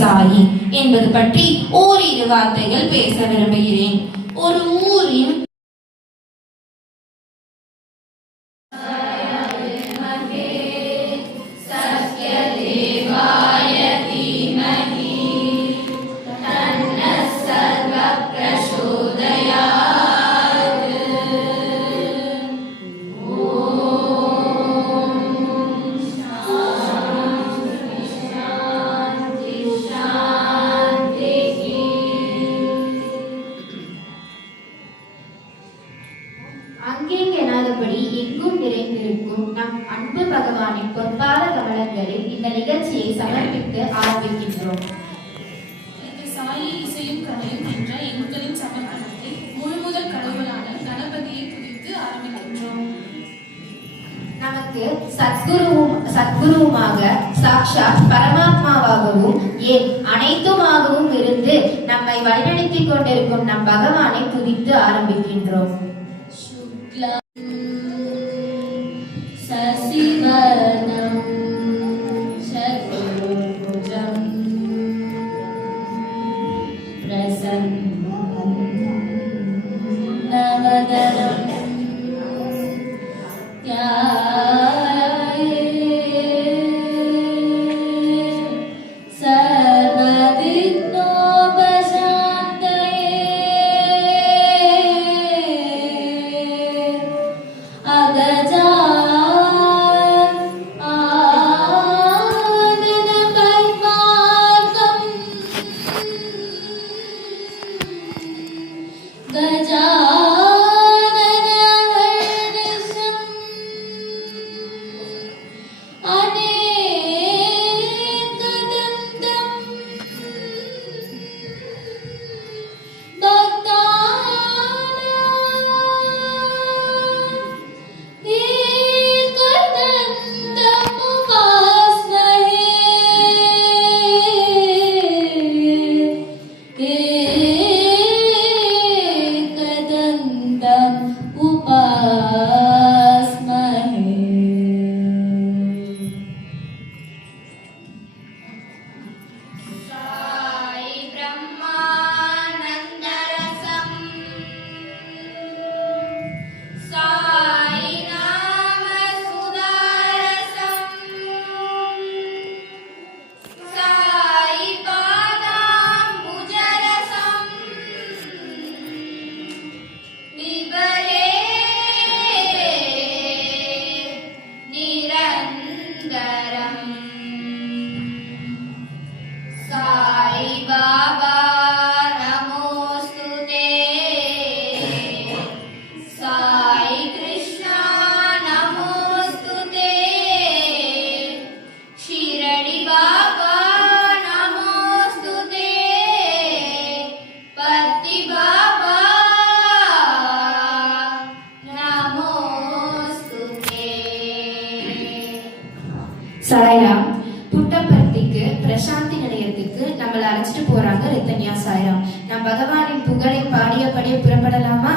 சாயி என்பது பற்றி ஓரிரு வார்த்தைகள் பேச விரும்புகிறேன். ஒரு ஊரின் அங்கெங்கெனாதபடி எங்கும் நிறைந்திருக்கும் நம் அன்பு பகவானின் பொற்பாத கமலங்களில் இந்த நிகழ்ச்சியை சமர்ப்பித்து ஆரம்பிக்கின்றோம். இந்த சாயி இசையும் கலையும் என்ற எங்களின் சமர்ப்பணத்தை முழுமுதல் கடவுளான கணபதியை துதித்து ஆரம்பிக்கின்றோம். நமக்கு சத்குருவுமாக சாக்ஷாத் பரமாத்மாவாகவும் ஏன் அனைத்துமாகவும் இருந்து நம்மை வழிநடத்திக் கொண்டிருக்கும் நம் பகவானை துதித்து ஆரம்பிக்கின்றோம். சசிவர்ணம் சதுர்புஜம் பிரசன்னம் நவதனம் சாய்ராம், புட்டபர்த்திக்கு பிரசாந்தி நிலையத்துக்கு நம்மளை அழைச்சிட்டு போறாங்க ரித்தன்யா சாய்ராம். நம் பகவானின் புகழை பாடியபடியே புறப்படலாமா?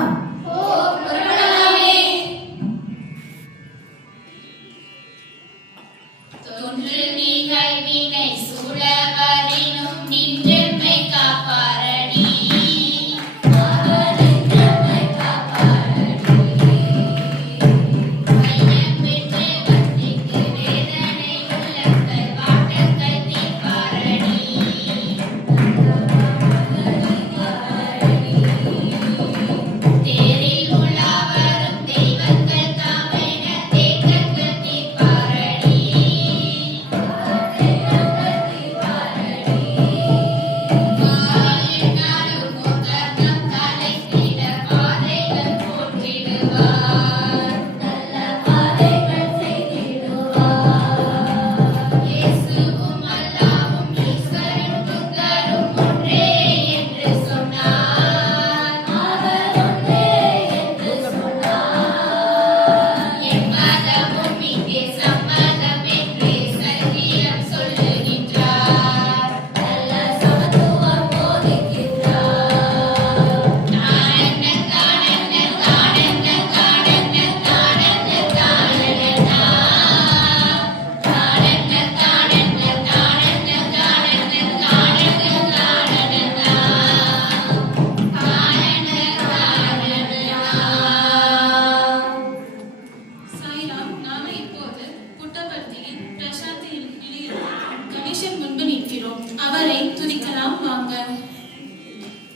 துதிக்கலாம் வாங்க.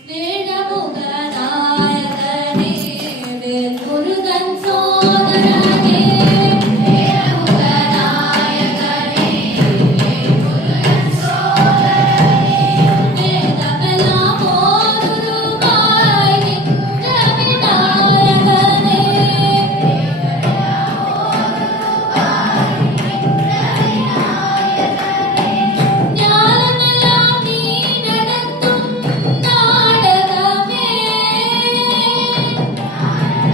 வேடமுகநாயகனே வேல்முருகன் சோதரனே வேடமுகநாயகனே வேல்முருகன் சோதரனே வேதமெல்லாம் ஓருருவாய் நின்ற விநாயகனே வேதமெல்லாம் ஓருருவாய் நின்ற விநாயகனே ஞானமெல்லாம் நீ நடத்தும் நாடகமே ஞானமெல்லாம்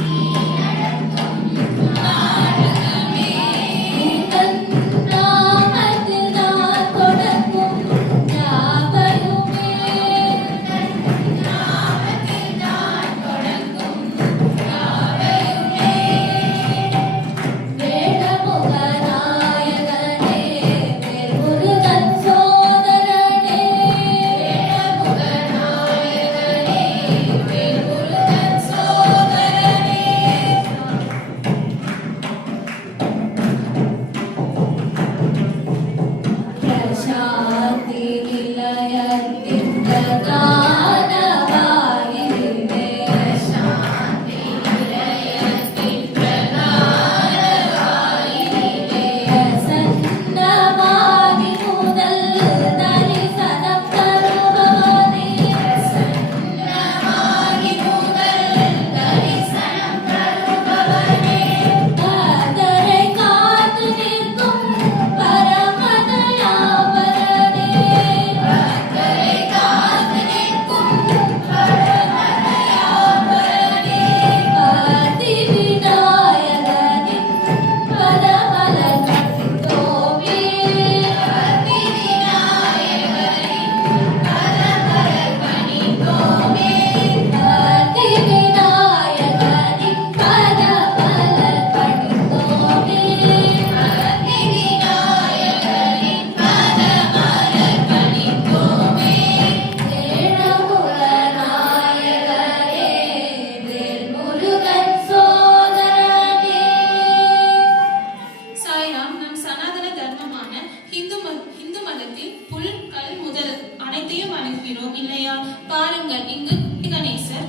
நீ நடத்தும் நாடகமே உந்தன் நாமத்தில் நான் தொடங்கும் யாவையுமே உந்தன் நாமத்தில் நான் தொடங்கும் யாவையுமே வேடமுகநாயகனே வேல்முருகன் சோதரனே வேடமுகநாயகனே வேல்முருகன் சோதரனே பிரசாந்தி நிலையத்தின் பிரதானவாயிலே பிரசாந்தி நிலையத்தின் பிரதானவாயிலே பிரசன்னமாகி முதல் தரிசனம் தருபவனே பிரசன்னமாகி முதல் தரிசனம் தருபவனே காதரை காத்து நிற்கும் பரமதயாபரனே காதரை காத்து நிற்கும் பரமதயாபரனே பாதி விநாயகனின் பதமல கணித்தோமே பாதி விநாயகனின் பதமல கணித்தோமே பாதி விநாயகனின் பதமல கணித்தோமே பாதி விநாயகனின் பதமல கணித்தோமே வேடமுகநாயகனே வேல்முருகன் சோதரனே சாய்ராம், நம் சனாதன தர்மமான இந்து மதத்தில் புல் கல் முதல் அனைத்தையும் வணங்குகிறோம் இல்லையா? பாருங்கள், இங்கு கணேசர்,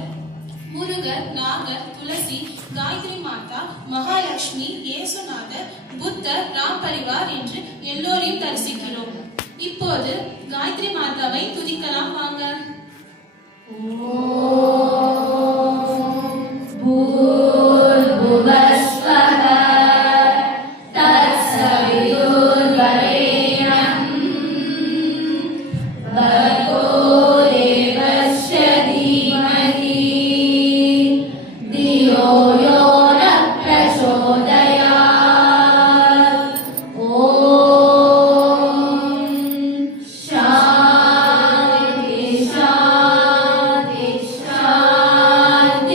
முருகர், நாகர், துளசி, காயத்ரி மாதா, மகாலட்சுமி, இயேசுநாதர், புத்தர், ராம் பரிவார் என்று எல்லோரையும் தரிசிக்கிறோம். இப்போது காயத்ரி மாதாவை துதிக்கலாம் வாங்க. भूर्भुवस्वः तत्सवितुर्वरेण्यं भर्गो देवस्य धीमहि धियो यो न प्रचोदयात् ॐ शान्ति शान्ति शान्तिः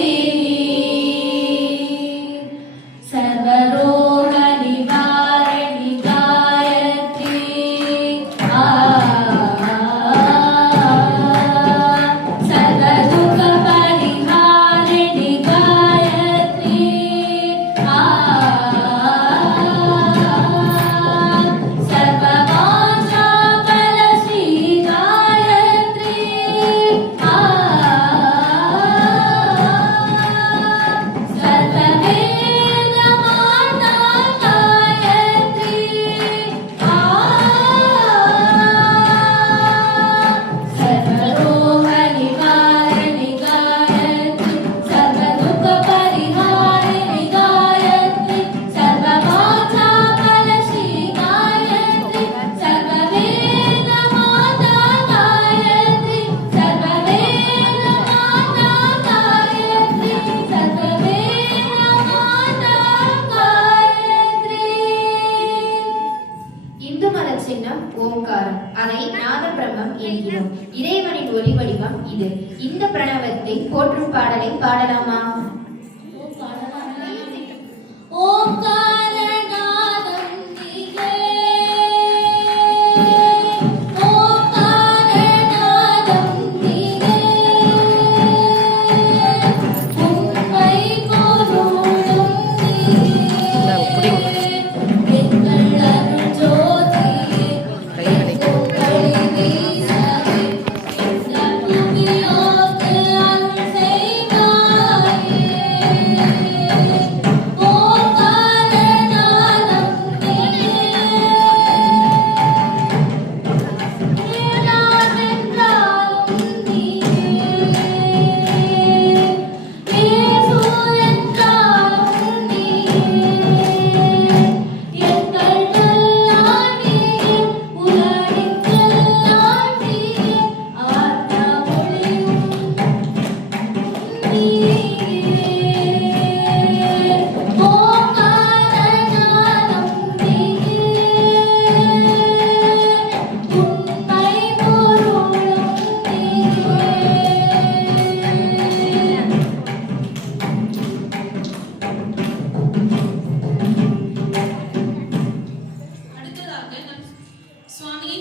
सर्वरोग निवारणि गायत्री सर्वदुःख परिहारिणि गायत्री सर्ववाञ्छाफलश्री गायत्री सर्ववेदमाता गायत्री सर्वरोग निवारणि गायत्री सर्वदुःख परिहारिणि गायत्री सर्ववाञ्छाफलश्री गायत्री सर्ववेदमाता गायत्री सर्ववेदमाता गायत्री सर्ववेदमाता गायत्री இந்து மத சின்னம் ஓம்காரம். அதை நாத பிரம்மம் என்கிறோம். இறைவனின் ஒளி வடிவம் இது. இந்த பிரணவத்தை போற்றும் பாடலை பாடலாமா? ஓம்காரநாதம் நீயே ஓம்காரநாதம் நீயே உண்மை பொருளும் நீயே எங்கள் அருள் ஜோதி எங்கும் கழிவீசவே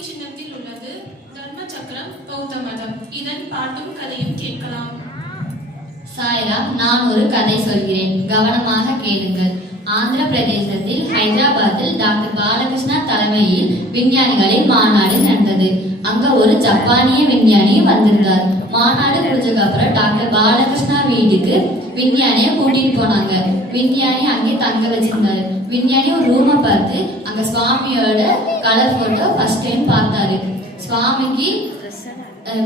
சின்னத்தில் உள்ளது தர்ம சக்கரம் பௌத்த மதம். இதன் பாட்டும் கதையும் கேட்கலாம். சாய்ராம், நான் ஒரு கதை சொல்கிறேன், கவனமாக கேளுங்கள். ஆந்திர பிரதேசத்தில் ஹைதராபாத்தில் டாக்டர் பாலகிருஷ்ணா தலைமையில் விஞ்ஞானிகளின் மாநாடு நடந்தது. அங்க ஒரு ஜப்பானிய விஞ்ஞானி வந்திருந்தார். மாநாடு முடிஞ்சதுக்கு அப்புறம் டாக்டர் பாலகிருஷ்ணா வீட்டுக்கு விஞ்ஞானிய கூட்டிட்டு போனாங்க. விஞ்ஞானி அங்கே தங்க வச்சிருந்தாரு. விஞ்ஞானி ஒரு ரூமை பார்த்து அங்க சுவாமியோட கலர் போட்டோ ஃபர்ஸ்ட் டைம் பார்த்தாரு. சுவாமிக்கு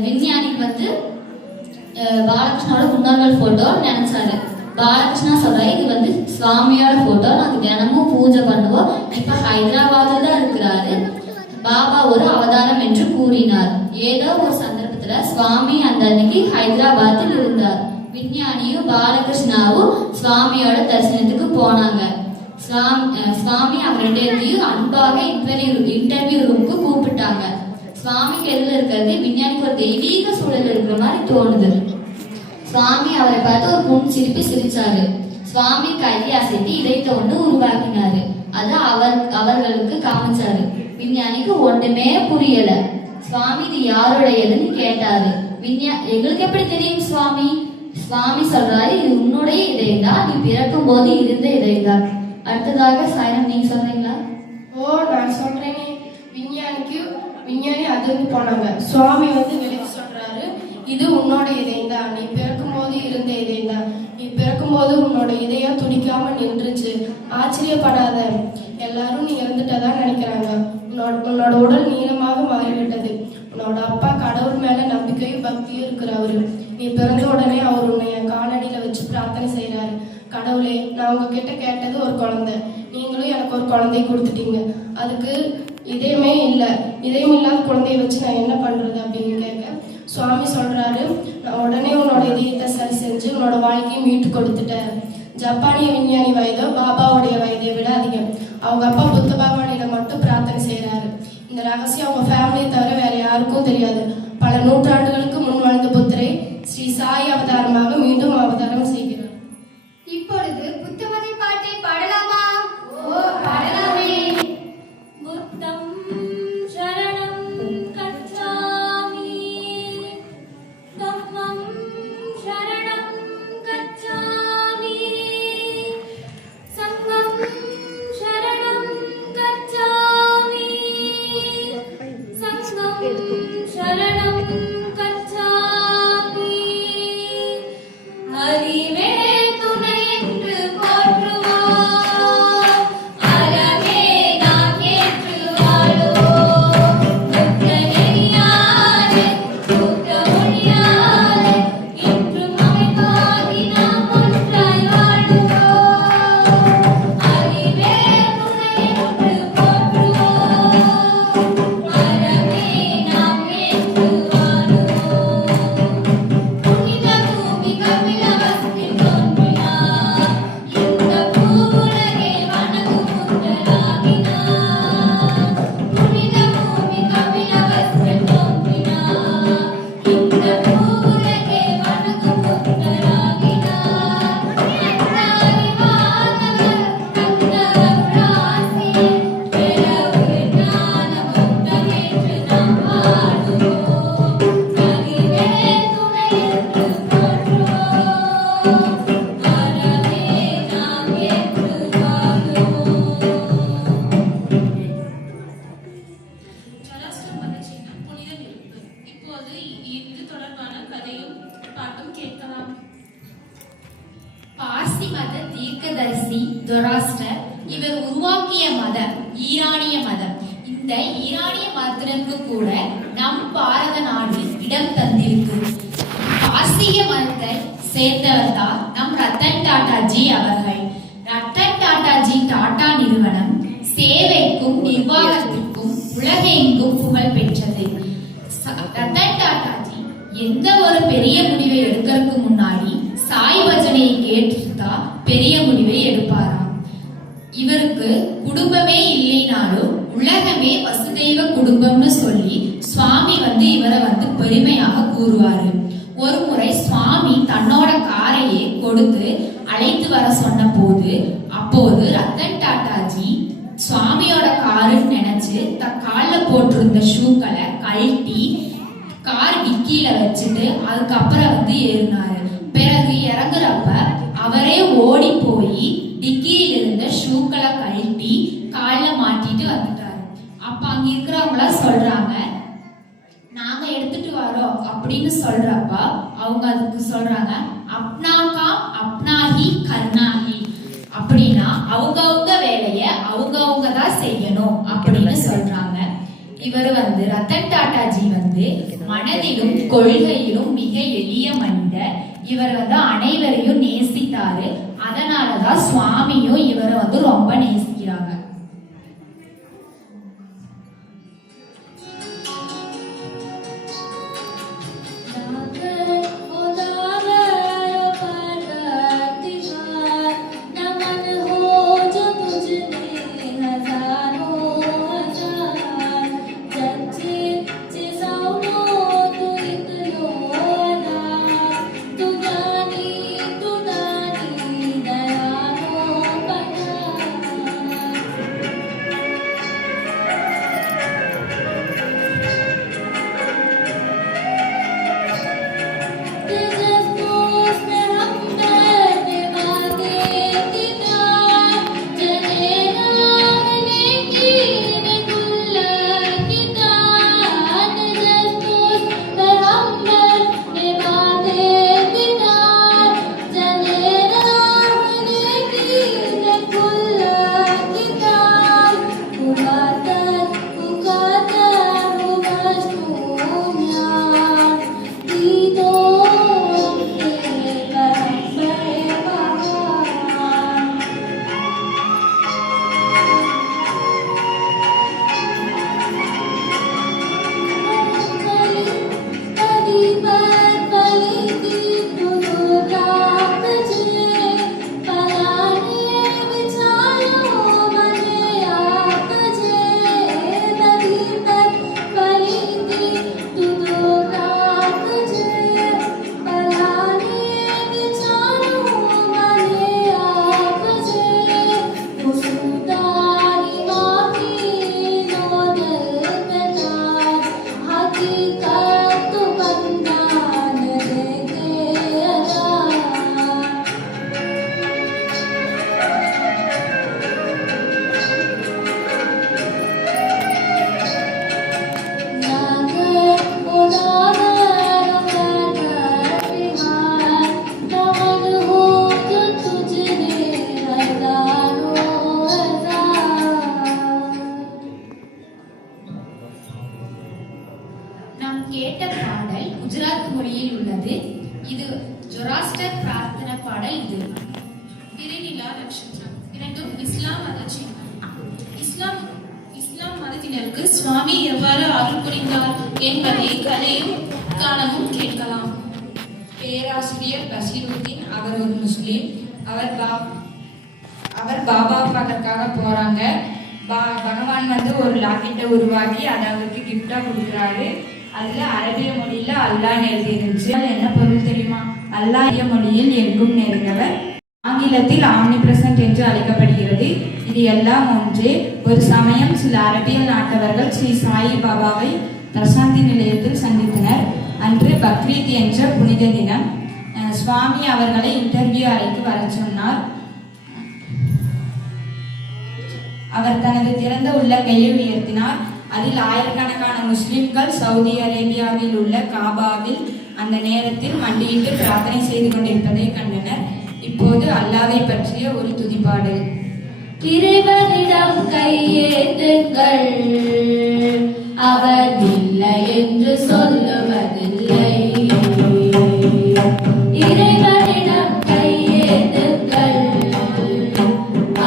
விஞ்ஞானிக்கு வந்து பாலகிருஷ்ணோட முன்னோர்கள் போட்டோ நினைச்சாரு. பாலகிருஷ்ணா சொல்றாரு, இது வந்து சுவாமியோட போட்டோ, நாங்க தினமும் பூஜை பண்ணுவோம். இப்ப ஹைதராபாத்ல தான் இருக்கிறாரு. பாபா ஒரு அவதாரம் என்று கூறினார். ஏதோ ஒரு சந்தர்ப்பத்துல சுவாமி அந்த அன்னைக்கு ஹைதராபாத்தில் இருந்தார். விஞ்ஞானியும் பாலகிருஷ்ணாவும் சுவாமியோட தரிசனத்துக்கு போனாங்க. சுவாமி அவங்க ரெண்டு பேர்த்தையும் அன்பாக இன்டர்வியூ ரூமுக்கு கூப்பிட்டாங்க. சுவாமிக்கு எதில் இருக்கிறது விஞ்ஞானிக்கு ஒரு தெய்வீக சூழல் இருக்கிற மாதிரி தோணுது. சுவாமி அவரை பார்த்து ஒரு புன்சிரிப்பு சிரிச்சாரு. சுவாமி கையை அசைத்து இதயத்தை ஒன்று உருவாக்கினாரு. அது அவர்களுக்கு காமிச்சாரு. விஞ்ஞானிக்கு ஒண்ணுமே புரியல. சுவாமி இது யாருடையதுன்னு கேட்டாரு. எங்களுக்கு எப்படி தெரியும் சுவாமி? சுவாமி சொல்றாரு, இது உன்னுடைய இதயம் தான், நீ பிறக்கும் போது இருந்த இதயம் தான். அடுத்ததாக சாயனம் நீங்க சொல்றீங்களா? நான் சொல்றேனே. விஞ்ஞானி அதுக்கு போனாங்க. சுவாமி வந்து விலைக்கு சொல்றாரு, இது உன்னோட இதயம் தான், நீ பிறக்கும் போது இருந்த இதயம் தான், நீ பிறக்கும் போது உன்னோட இதயம் துடிக்காம நின்றுச்சு. ஆச்சரியப்படாத, எல்லாரும் நீ இறந்துட்டதா நினைக்கிறாங்க. உன்னோட உடல் நீளமாக மாறிவிட்டது. உன்னோட அப்பா கடவுள் மேல நம்பிக்கையும் பக்தியும் இருக்கிறவரு. நீ பிறந்த உடனே அவர் உன்னை காலடியில வச்சு பிரார்த்தனை செய்யறாரு. கடவுளே, நான் உங்ககிட்ட கேட்டது ஒரு குழந்தை, நீங்களும் எனக்கு ஒரு குழந்தைய கொடுத்துட்டீங்க. அதுக்கு இதயமே இல்லை. இதயம் இல்லாத குழந்தைய வச்சு நான் என்ன பண்றது அப்படின்னு கேட்க சுவாமி சொல்றாரு, நான் உடனே உன்னோட இதயத்தை சரி செஞ்சு உன்னோட வாழ்க்கையை மீட்டு கொடுத்துட்டேன். ஜப்பானிய விஞ்ஞானி வயதோ பாபாவுடைய வயதை விட அதிகம். அவங்க அப்பா புத்த பகவானிடம் மட்டும் பிரார்த்தனை செய்யறாரு. இந்த ரகசியம் அவங்க ஃபேமிலியை தவிர வேற யாருக்கும் தெரியாது. பல நூற்றாண்டுகளுக்கு முன் வாழ்ந்த புத்தரை ஸ்ரீ சாய் அவதாரமாக மீண்டும் அவதாரம் செய்கிறார். இப்பொழுது புத்தமதி பாட்டை பாடலாமா? பாடலாமே. புத்தம் சரணம் கச்சாமி, தம்மம் சரணம் கச்சாமி, சங்கம் சரணம் கச்சாமி, சங்கம் சரணம் கச்சாமி. அறிவே துணை என்று போற்றுவோம், அறவே நாம் ஏற்று வாழுவோம். புத்த நெறியாலே, புத்த மொழியாலே, இன்றும் அமைப்பாகி நாம் ஒன்றாய் வாழுவோம். அறிவே துணை என்று போற்றுவோம், அறவே நாம் ஏற்று வாழுவோம். புனித பூமி கபிலவஸ்தில் தோன்றினார், இந்த பூவுலகை வணங்கும் புத்தராகினார். புனித பூமி கபிலவஸ்தில் தோன்றினார், இந்த பூவுலகை வணங்கும் புத்தராகினார். அறிவார்ந்தவர் தந்தருளாசி, பெறவு ஞான புத்தமேற்று நாம் வாழுவோம். அறிவே துணை என்று போற்றுவோம், அறவே நாம் ஏற்று வாழுவோம். ஜலாஸ்ட மத சின்னம் புனித நெருப்பு. இப்போது இது தொடர்பான கதையும் பாட்டும் கேட்கலாம். பார்சி மத தீர்க்கதரிசி ஜொராஸ்டர் இவர் உருவாக்கிய மதம் ஈரானிய மதம். இந்த ஈரானிய மதத்திற்கு கூட நம் பாரத நாடு இடம் தந்திருக்கு. பார்சிய மதத்தை சேர்ந்தவர் தான் நம் ரத்தன் டாடாஜி அவர்கள். ரத்தன் டாடாஜி டாடா நிறுவனம் சேவைக்கும் நிர்வாகத்திற்கும் உலகெங்கும் புகழ் பெற்றது. ரத்தன் டாடாஜி எந்த ஒரு பெரிய முடிவை எடுக்கிறதுக்கு முன்னாடி சாய் பஜனையை கேட்டுதான் பெரிய முடிவை எடுப்பாராம். இவருக்கு குடும்பமே இல்லைனாலும் உலகமே வசுதெய்வ குடும்பம்னு சொல்லி சுவாமி இவரை பெருமையாக கூறுவாரு. ஒரு முறை சுவாமி தன்னோட காரையே கொடுத்து அழைத்து வர சொன்ன போது அப்போது ரத்தன் டாடாஜி சுவாமியோட காருன்னு நினைச்சு காலில் போட்டிருந்த ஷூ கழட்டி கார் டிக்கியில வச்சுட்டு அதுக்கப்புறம் வந்து ஏறினாரு. பிறகு இறங்குறப்ப அவரே ஓடி போய் டிக்கியில இருந்த ஷூக்களை கழட்டி காலில் மாட்டிட்டு வந்துட்டாரு. அப்ப அங்க இருக்கிறவங்கள சொல்றாங்க, நாங்க எடுத்துட்டு வரோம் அப்படின்னு சொல்றப்ப அவங்க அதுக்கு சொல்றாங்க, அப்னாகா அப்னாஹி கர்ணாஹி, அப்படின்னா அவங்கவுங்க வேலைய அவங்கவுங்க தான் செய்யணும் அப்படின்னு சொல்றாங்க. இவர் வந்து ரத்தன் டாட்டாஜி வந்து மனதிலும் கொள்கையிலும் மிக எளிய மனிதர். இவர் வந்து அனைவரையும் நேசித்தாரு. அதனாலதான் சுவாமியும் இவரை வந்து ரொம்ப நேசிக்கிறாங்க. கேட்ட பாடல் குஜராத் மொழியில் உள்ளது. இது ஜொராஸ்டர் பிரார்த்தனை பாடல். இது திருநிலா நட்சத்திரம். இரண்டும் இஸ்லாம் மத சின்னம். இஸ்லாம் மதத்தினருக்கு சுவாமி எவ்வாறு அருள் புரிந்தார் என்பதை கதையும் காணவும் கேட்கலாம். பேராசிரியர் பசீருதீன் அவர் ஒரு முஸ்லீம். அவர் பாபா பார்க்கறதுக்காக போறாங்க. பகவான் வந்து ஒரு லாக்கெட்டை உருவாக்கி அதை அவருக்கு கிஃப்டா கொடுக்குறாரு. அதுல அரபிய மொழியில அல்லாஹ் எழுதியிருந்துச்சு. என்ன பொருள் தெரியுமா? அல்லாஹ் மொழியில் எங்கும் நிறைந்தவர், ஆங்கிலத்தில் ஆம்னி பிரசன்ட் என்று அழைக்கப்படுகிறது. இது எல்லாம் ஒன்றே. ஒரு சமயம் சில அரபிய நாட்டவர்கள் ஸ்ரீ சாயி பாபாவை பிரசாந்தி நிலையத்தில் சந்தித்தனர். அன்று பக்ரீத் என்ற புனித தினம். சுவாமி அவர்களை இன்டர்வியூ அறைக்கு வர சொன்னார். அவர் தனது திறந்த உள்ள கையை உயர்த்தினார். அதில் ஆயிரக்கணக்கான முஸ்லிம்கள் சவுதி அரேபியாவில் உள்ள காபாவில் அந்த நேரத்தில் மண்டியிட்டு பிரார்த்தனை செய்து கொண்டிருப்பதை கண்டனர். இப்போது அல்லாஹ்வை பற்றிய ஒரு துதிப்பாடல். இறைவனிடம் கையேற்றுங்கள், அவர் இல்லை என்று சொல்லுவதில்லை. இறைவனிடம் கையேற்றுங்கள்,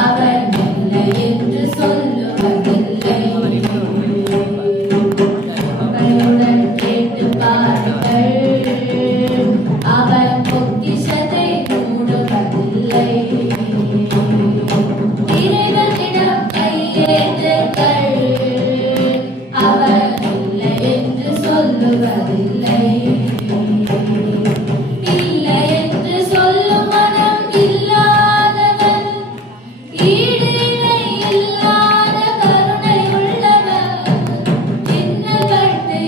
அவர் இல்லை என்று சொல்லுவதில்லை. உங்களுடன் கேட்டு பாருங்கள், அவர் பொக்கிஷத்தை மூடுவதில்லை. இறைவனிடம் கையேற்றுங்கள், அவர் இல்லை என்று சொல்லுவதில்லை. இல்லை என்று சொல்லும் மனம் இல்லாதவன், ஈடிணை இல்லாத கருணை உள்ளவன், இன்னல் கண்டு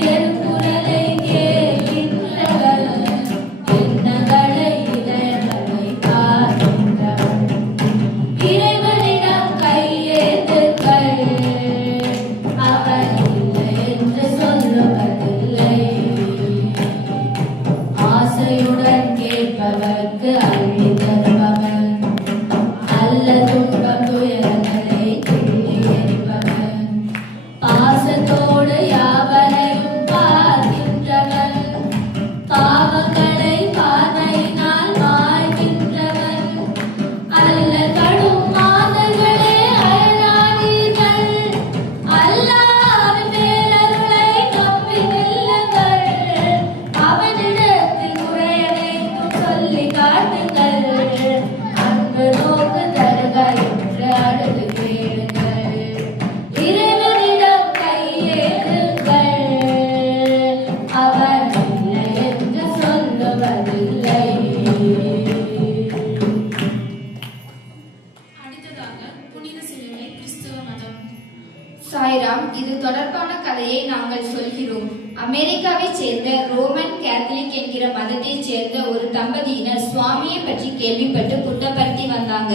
சாய்ராம், இது தொடர்பான கதையை நாங்கள் சொல்கிறோம். அமெரிக்காவைச் சேர்ந்த ரோமன் கேத்தலிக் என்கிற மதத்தைச் சேர்ந்த ஒரு தம்பதியினர் சுவாமியை பற்றி கேள்விப்பட்டு புட்டபர்த்தி வந்தாங்க.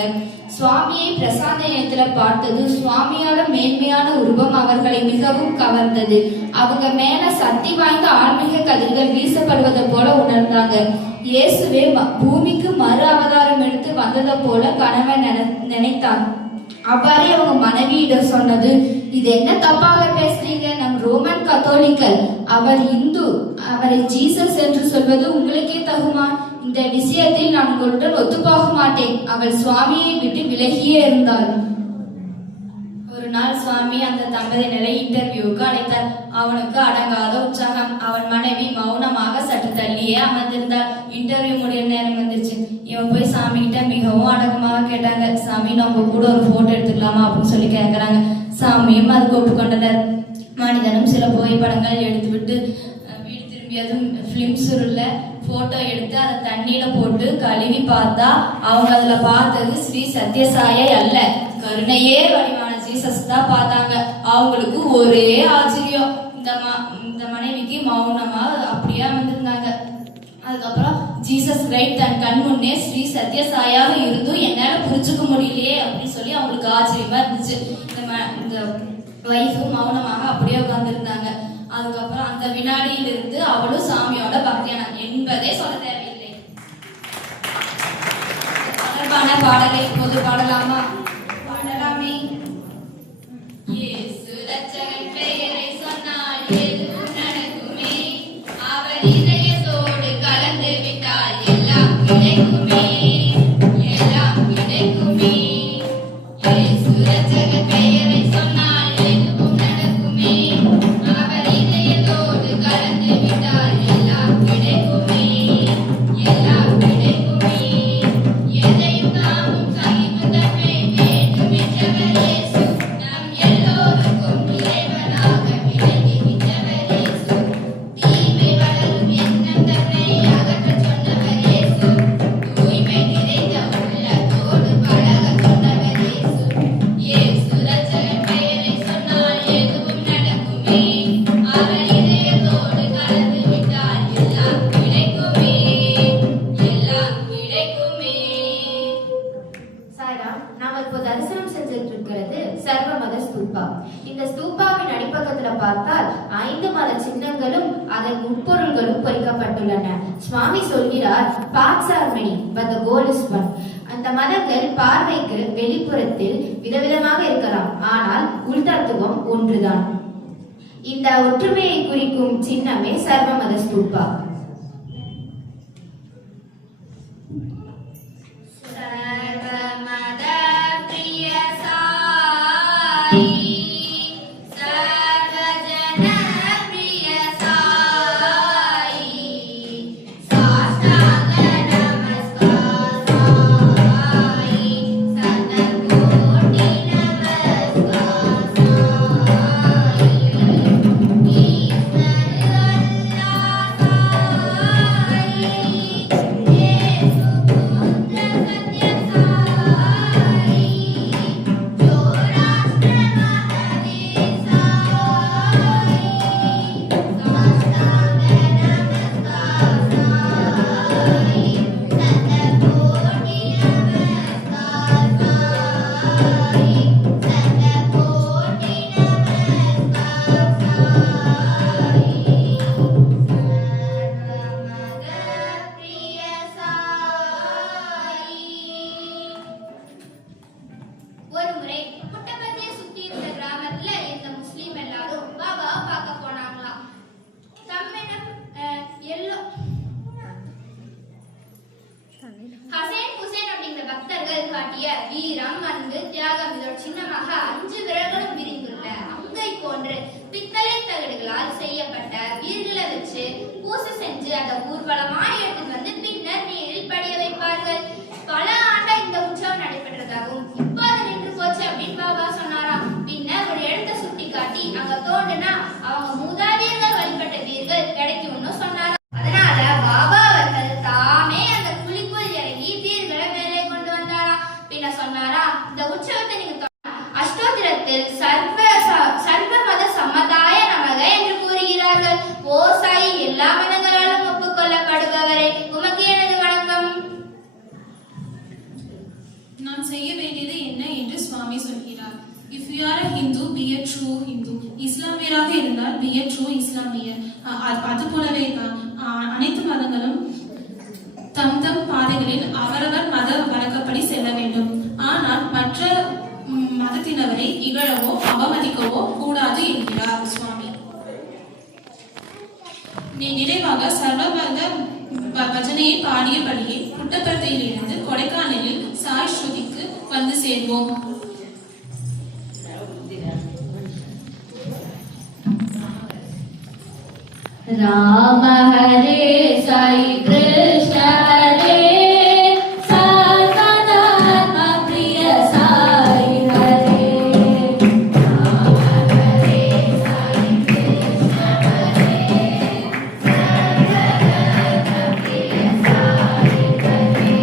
சுவாமியை பிரசாத நேரத்துல பார்த்தது சுவாமியோட மேன்மையான உருவம் அவர்களை மிகவும் கவர்ந்தது. அவங்க மேல சக்தி வாய்ந்த ஆன்மீக கதிர்கள் வீசப்படுவதை போல உணர்ந்தாங்க. இயேசுவே பூமிக்கு மறு அவதாரம் எடுத்து வந்ததை போல கணவன் நினைத்தான். அவ்வாறே அவங்க மனைவியிடம் சொன்னது, இது என்ன தப்பாக பேசுறீங்க? நம் ரோமன் கத்தோலிக்கல், அவர் இந்து, அவரை ஜீசஸ் என்று சொல்வது உங்களுக்கே தகுமா? இந்த விஷயத்தில் நான் உங்களுடன் ஒத்துப்போக மாட்டேன். அவள் சுவாமியை விட்டு விலகியே இருந்தாள். ஒரு நாள் சுவாமி அந்த தம்பதியினரை இன்டர்வியூக்கு அழைத்தார். அவனுக்கு அடங்காத உற்சாகம். அவன் மனைவி மௌனமாக சற்று தள்ளியே அமர்ந்திருந்தாள். இன்டர்வியூ முடிய நேரம் வந்துருச்சு. இவன் போய் சாமி கிட்ட மிகவும் அடக்கமாக கேட்டாங்க, சாமி நம்ம கூட ஒரு போட்டோ எடுத்துக்கலாமா அப்படின்னு சொல்லி கேட்கறாங்க. சாமியும் அதுக்கு ஒப்புக்கொண்டனர். மனிதனும் சில புகைப்படங்கள் எடுத்துவிட்டு வீடு திரும்பியதும் பிலிம்ஸுள்ள போட்டோ எடுத்து அதை தண்ணியில போட்டு கழுவி பார்த்தா அவங்க அதுல பார்த்தது ஸ்ரீ சத்யசாயை அல்ல, கருணையே வடிவான ஜீசஸ் தான் பார்த்தாங்க. அவங்களுக்கு ஒரே ஆச்சரியம். இந்த மனைவிக்கு மௌனமா அப்படியே வந்திருந்தாங்க. அதுக்கப்புறம் ஜீசஸ் ரைட் தன் கண் முன்னே ஸ்ரீ சத்யசாயாக இருந்தும் என்னால புரிஞ்சுக்க முடியலையே அப்படின்னு சொல்லி அவங்களுக்கு ஆச்சரியமா இருந்துச்சு. இந்த வைஃபு மௌனமாக அப்படியே உட்கார்ந்துருந்தாங்க. அதுக்கப்புறம் அந்த வினாடியிலிருந்து அவளும் சாமியோட பக்தியான என்பதே சொல்ல தேவையில்லை. தொடர்பான பாடலை இப்போது பாடலாமா? பாடலாமே. இயேசு ரட்சகன் பெயரை சொன்னால் எதுவும் நடக்குமே. அவர் இதயத்தோடு கலந்து விட்டால் எல்லாம் கிடைக்குமே, எல்லாம் கிடைக்குமே. இயேசு ரட்சகன் பெயரை சொன்னால் எதுவும் நடக்குமே. அவர் இதயத்தோடு கலந்து விட்டால் எல்லாம் கிடைக்குமே, எல்லாம் கிடைக்குமே. எதையும் தாமும் சகிப்புத்தன்மை வேண்டுமென்றவர் இயேசு. நம் எல்லோருக்கும் இறைவனாக விளங்குகின்றவர் இயேசு. தீமை வளரும் எண்ணம் தன்னை அகற்றச் சொன்னவர் இயேசு. தூய்மை நிறைந்த உள்ளத்தோடு பழகச் சொன்னவர் இயேசு. இயேசு ரட்சகன் பெயரை சொன்னால் எதுவும் நடக்குமே. அவர் இதயத்தோடு கலந்து விட்டால் எல்லாம் கிடைக்குமே, எல்லாம் கிடைக்குமே. சாய்ராம், நாம இப்போ தரிசனம் செஞ்சுட்டு இருக்கிறது சர்வ மத ஸ்தூபா. இந்த ஸ்தூபாவின் அடிப்பக்கத்துல பார்த்தால் 5 மத சின்னங்களும் அதன் உட்பொருள்களும் பொறிக்கப்பட்டுள்ளன. சுவாமி சொல்கிறார், parts are many but the goal is one. அந்த மதங்கள் பார்வைக்கு வெளிப்புறத்தில் விதவிதமாக இருக்கலாம், ஆனால் உள்தத்துவம் ஒன்றுதான். இந்த ஒற்றுமையை குறிக்கும் சின்னமே சர்வ மத ஸ்தூபா. சர்வமத பிரிய சாயி, சர்வஜன பிரிய சாயி, சாஷ்டாங்க நமஸ்கார் சாயி, சதகோடி நமஸ்கார் சாயி. ஈஸ்வர் அல்லாஹ் சாயி, இயேசு புத்திர சத்ய சாயி, ஜோராஷ்டிர மகாவீர் சாயி, சாஷ்டாங்க நமஸ்கார் சாயி, சதகோடி நமஸ்கார் சாயி, சதகோடி நமஸ்கார் சாயி. சர்வமத பிரிய சாயி. ஒரு முறை புட்டபர்த்தியை சுத்தி இருந்த கிராமத்துல இருந்த முஸ்லீம் எல்லாரும் பாபாவை பார்க்க போனாங்களாம். ஹுசேன் அப்படிங்கிற பக்தர்கள் காட்டிய வீரம், அன்பு, தியாகம் இதோட சின்னமாக 5 விரல்களும் விரிந்துள்ள அங்கை போன்று பித்தளை தகடுகளால் செய்யப்பட்ட வீர்களை வச்சு பூசை செஞ்சு அதை ஊர்வலமாய் எடுத்துட்டு வந்து பின்னர் நீரில் படிய வைப்பார்கள். பல ஆண்டா இந்த உற்சவம் நடைபெற்றதாகவும் இப்போ அது நின்று போச்சு அப்படின்னு பாபா சொன்னாராம். பின்னர் ஒரு இடத்தை சுட்டி காட்டி அங்க தோண்டுனா அவங்க மூதாதையர்கள் வழிபட்ட வீர்கள் கிடைக்கும்னு சொன்னாராம். அதனால பாபா அவர்கள் தாமே அந்த குழிக்குள் இறங்கி வீர்களை மேலே கொண்டு வந்தாராம். பின்ன சொன்னாரா, இந்த உற்சவத்தை நீங்க அஷ்டோத்திரத்தில் சர்வ மத இஸ்லாமியராக இருந்தால் be a true இஸ்லாமியர். அது போலவே தான் அனைத்து மதங்களும் தம் தம் பாதைகளில் அவரவர் மத வழக்கப்படி செல்ல வேண்டும். ஆனால் மற்ற மதத்தினரை இகழவோ அவமதிக்கவோ கூடாது என்கிறார் சுவாமி. நிறைவாக சர்வமத பஜனையை பாடியபடியே புட்டபர்த்தியிலிருந்து கொடைக்கானலில் சாய் ஸ்ருதிக்கு வந்து சேர்வோம். राम हरे साई कृष्ण हरे सर्वधर्म प्रिय साई हरे राम हरे साई कृष्ण हरे सर्वधर्म प्रिय साई हरे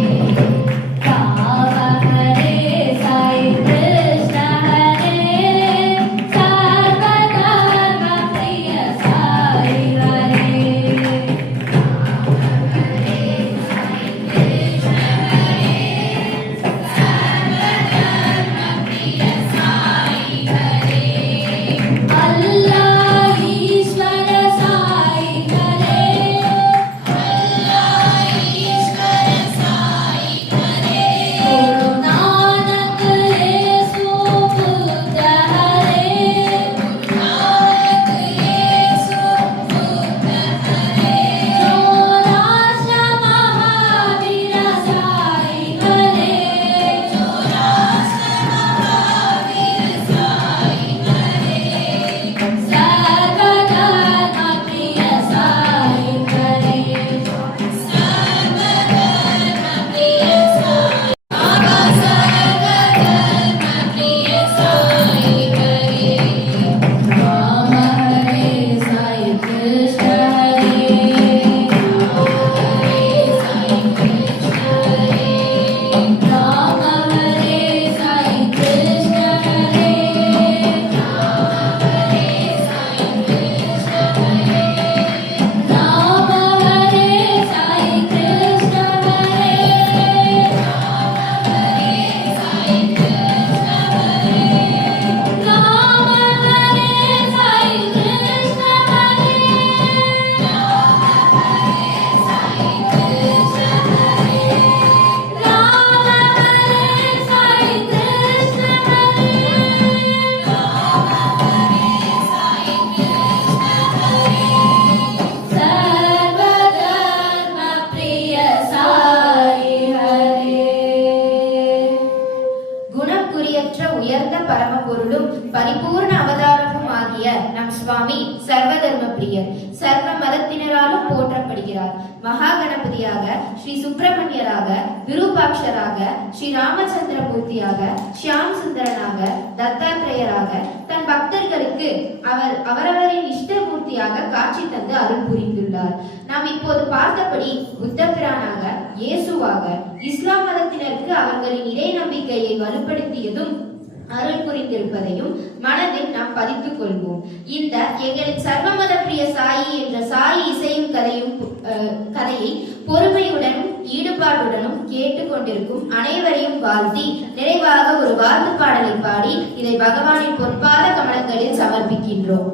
राम हरे साई कृष्ण हरे सर्वधर्म प्रिय साई हरे अल्लाह ईश्वर साई करे अल्लाह ईश्वर साई करे गुरु नानक येसु बुद्ध हरे गुरु नानक येसु बुद्ध हरे जो राष्ट्र महावीर साई हरे जो राष्ट्र महावीर साई हरे सर्वधर्म प्रिय साई हरे सर्वधर्म प्रिय साई बाबा सर्वधर्म प्रिय साई हरे राम हरे साई कृष्ण हरे राम हरे साई कृष्ण हरे राम हरे साई कृष्ण हरे राम हरे साई कृष्ण हरे राम हरे साई कृष्ण हरे राम हरे साई कृष्ण हरे राम हरे साई कृष्ण हरे राम हरे साई कृष्ण हरे राम हरे साई कृष्ण हरे राम हरे साई कृष्ण हरे सर्वधर्म प्रिय साई हरे குணக்குறியற்ற உயர்ந்த பரமபொருளும் பரிபூர்ண அவதாரமும் ஆகிய நம் சுவாமி சர்வதர்ம பிரியர் சர்வ மதத்தினராலும் போற்றப்படுகிறார். மகா கணபதியாக, ஸ்ரீ சுப்பிரமணியராக, விருபாட்சராக, ஸ்ரீ ராமச்சந்திரமூர்த்தியாக, ஷியாம் சுந்தரனாக, தத்தாத்திரேயராக தன் பக்தர்களுக்கு அவரவரின் இஷ்டமூர்த்தியாக காட்சி தந்து அருள் புரிந்துள்ளார். நாம் இப்போது பார்த்தபடி புத்த பிரானாக, இயேசுவாக, இஸ்லாம் மதத்தினருக்கு அவர்களின் இறை நம்பிக்கையை வலுப்படுத்தியதும் அருள் புரிந்திருப்பதையும் மனதில் நாம் பதித்துக் கொள்வோம். இந்த எங்களின் சர்வமத பிரிய சாயி என்ற சாயி இசையும் கதையை பொறுமையுடனும் ஈடுபாட்டுடனும் கேட்டுக்கொண்டிருக்கும் அனைவரையும் வாழ்த்தி நிறைவாக ஒரு வாழ்த்து பாடலை பாடி இதை பகவானின் பொற்பாத கமலங்களில் சமர்ப்பிக்கின்றோம்.